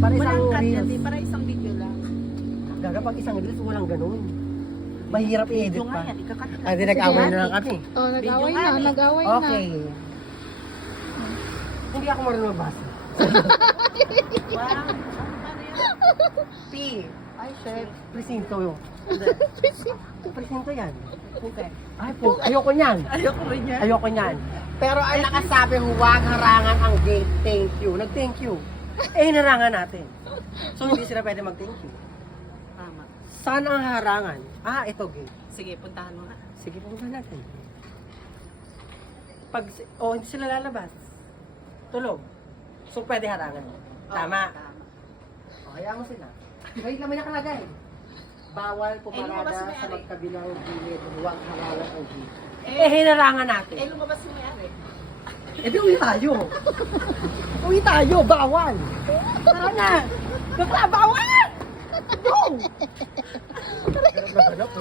Para Walang isang cut yan, reels. di. Para isang video lang. Gaga, pag isang reels, walang ganun. Mahirap i-edit Video nga pa. yan, ikakat ka. Ah, di nag-away na lang kami. Oh, nag-away Video na, nga eh. nag-away na. Okay. Hindi ako marunong magbasa. Wow. Ano yan? P. Ay, shit. Presinto yun. Presinto yan. Okay. Ay po, ayoko niyan. Ayoko rin yan. Ayoko niyan. Pero ang nakasabi, huwag harangan ang gate. Thank you. Nag-thank you. Eh, narangan natin. So, hindi sila pwede mag-thank you. Tama. Saan ang harangan? Ah, ito gate. Sige, puntahan mo nga. Sige, pumunta natin. Pag, hindi sila lalabas. Tulog. So, pwede harangan. Tama. Tama. O, kaya mo sila. Wait lang, may nakalagay. Bawal pumarada lumabas si sa may-ari. magkabilang gilid. Huwag harangan ang gate. Eh, hinarangan natin. lumabas yung may-ari. Eh, di uwi tayo. Uwi tayo, bawal. Tara na. Bakla, bawal!